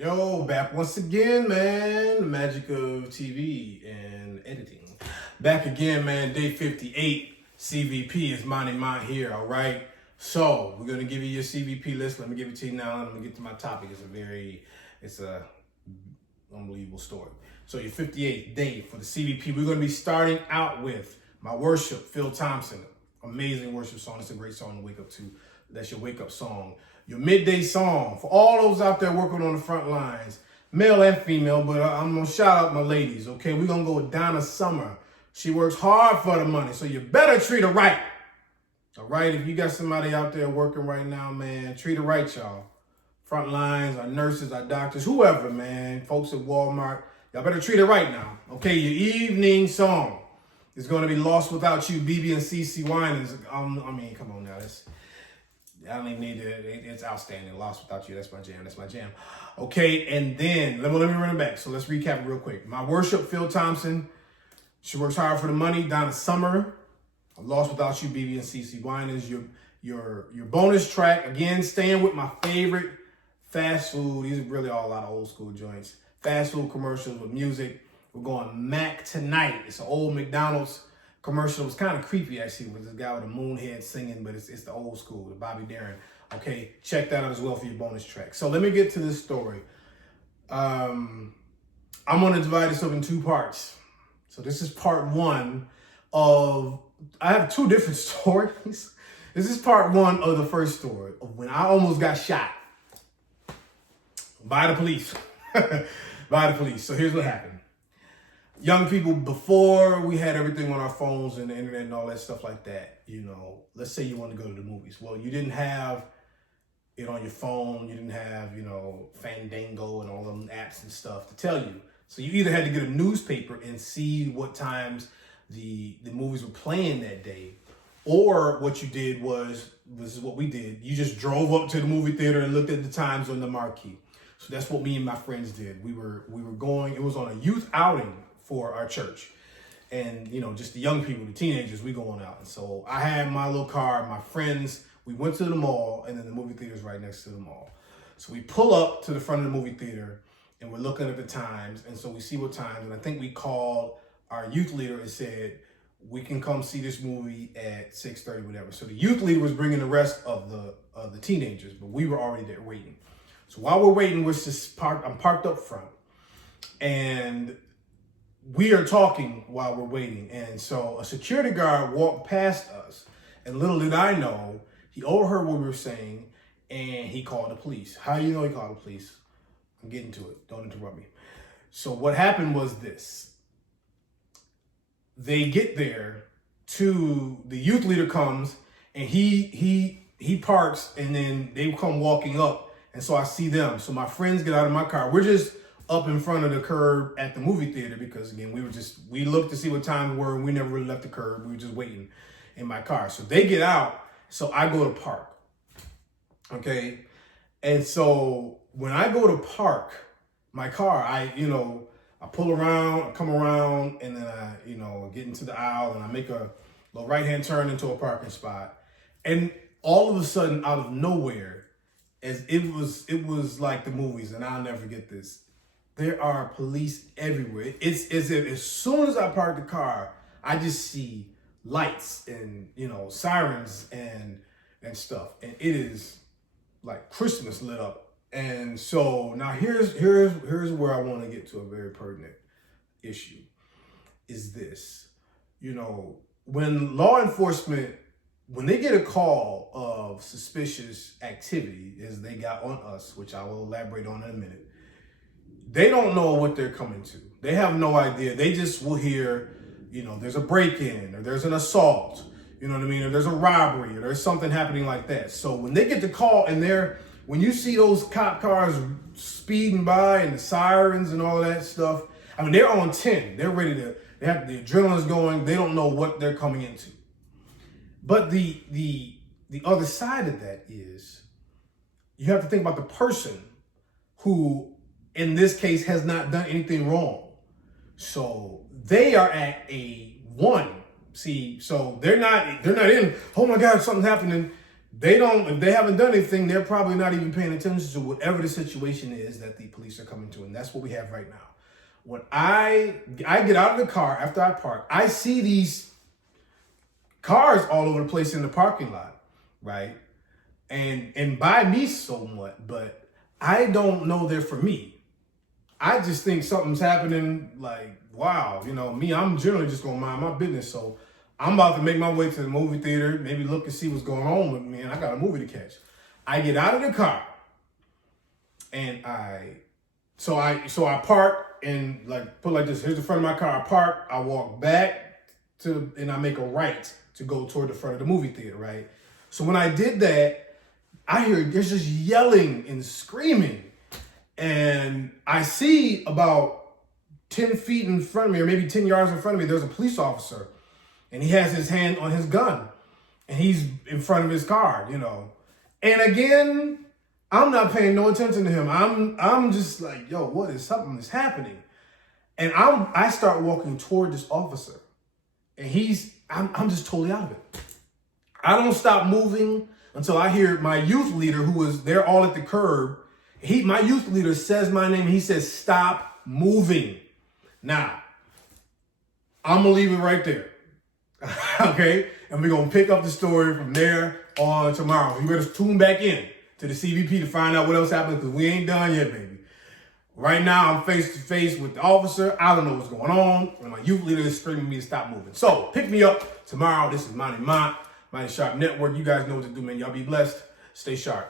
Yo, back once again, man. The magic of TV and editing. Back again, man. Day 58. CVP is mine here, all right? So, we're going to give you your CVP list. Let me give it to you now. Let me get to my topic. It's a unbelievable story. So, your 58th day for the CVP. We're going to be starting out with My Worship, Phil Thompson. Amazing worship song. It's a great song to wake up to. That's your wake up song. Your midday song for all those out there working on the front lines, male and female, but I'm going to shout out my ladies, okay? We're going to go with Donna Summer. She works hard for the money, so you better treat her right. All right? If you got somebody out there working right now, man, treat her right, y'all. Front lines, our nurses, our doctors, whoever, man, folks at Walmart, y'all better treat her right now, okay? Your evening song is going to be Lost Without You, BeBe and CeCe Winans. I mean, come on now, I don't even need to, it's outstanding. Lost Without You, that's my jam, that's my jam. Okay, and then, let me run it back. So let's recap it real quick. My Worship, Phil Thompson. She works hard for the money. Donna Summer. Lost Without You, BeBe and CeCe Winans. Your bonus track, again, staying with my favorite fast food. These are really all a lot of old school joints. Fast food commercials with music. We're going Mac Tonight. It's an old McDonald's commercial. It was kind of creepy, actually, with this guy with a moon head singing, but it's the old school, the Bobby Darin. Okay, check that out as well for your bonus track. So let me get to this story. I'm going to divide this up in two parts. So this is part one of, I have two different stories. This is part one of the first story of when I almost got shot by the police. By the police. So here's what happened. Young people, before we had everything on our phones and the internet and all that stuff like that, you know, let's say you want to go to the movies. Well, you didn't have it on your phone. You didn't have, you know, Fandango and all them apps and stuff to tell you. So you either had to get a newspaper and see what times the movies were playing that day, or what you did was, this is what we did, you just drove up to the movie theater and looked at the times on the marquee. So that's what me and my friends did. We were going, it was on a youth outing for our church. And, you know, just the young people, the teenagers, we going out. And so I had my little car, my friends, we went to the mall, and then the movie theater's right next to the mall. So we pull up to the front of the movie theater, and we're looking at the times, and so we see what times, and I think we called our youth leader and said, we can come see this movie at 6:30, whatever. So the youth leader was bringing the rest of the teenagers, but we were already there waiting. So while we're waiting, I'm parked up front, and we are talking while we're waiting. And so a security guard walked past us, and little did I know, he overheard what we were saying, and he called the police. How do you know he called the police? I'm getting to it. Don't interrupt me. So what happened was this. They get there, the youth leader comes, and he parks, and then they come walking up, and so I see them. So my friends get out of my car. We're just up in front of the curb at the movie theater because, again, we looked to see what time we were, and we never really left the curb. We were just waiting in my car. So they get out, so I go to park, okay? And so when I go to park my car, I pull around, I come around, and then I, get into the aisle, and I make a little right-hand turn into a parking spot. And all of a sudden, out of nowhere, as it was like the movies, and I'll never forget this, there are police everywhere. It's as if as soon as I park the car, I just see lights and, sirens and stuff. And it is like Christmas lit up. And so now here's where I want to get to a very pertinent issue is this. When law enforcement, when they get a call of suspicious activity as they got on us, which I will elaborate on in a minute, they don't know what they're coming to. They have no idea. They just will hear, there's a break-in or there's an assault, you know what I mean? Or there's a robbery or there's something happening like that. So when they get the call and when you see those cop cars speeding by and the sirens and all of that stuff, I mean, they're on 10. They're ready they have the adrenaline's going. They don't know what they're coming into. But the other side of that is you have to think about the person who, in this case, has not done anything wrong. So they are at a 1. See, so they're not in, oh my God, something's happening. if they haven't done anything, they're probably not even paying attention to whatever the situation is that the police are coming to. And that's what we have right now. When I get out of the car after I park, I see these cars all over the place in the parking lot, right? And by me somewhat, but I don't know they're for me. I just think something's happening, like, wow, you know, me, I'm generally just gonna mind my business. So I'm about to make my way to the movie theater, maybe look and see what's going on with me, and I got a movie to catch. I get out of the car, and I park and like put like this. Here's the front of my car. I park. I walk back and I make a right to go toward the front of the movie theater. Right. So when I did that, I hear there's just yelling and screaming, and I see about 10 feet in front of me, or maybe 10 yards in front of me, there's a police officer, and he has his hand on his gun, and he's in front of his car, you know. And again, I'm not paying no attention to him. I'm just like, yo, what is something that's happening? And I start walking toward this officer, and I'm just totally out of it. I don't stop moving until I hear my youth leader, who was there all at the curb. My youth leader says my name, and he says, stop moving. Now, I'm gonna leave it right there. Okay? And we're gonna pick up the story from there on tomorrow. You better tune back in to the CVP to find out what else happened, because we ain't done yet, baby. Right now, I'm face to face with the officer. I don't know what's going on, and my youth leader is screaming at me to stop moving. So, pick me up tomorrow. This is MyTSharp Network. You guys know what to do, man. Y'all be blessed. Stay sharp.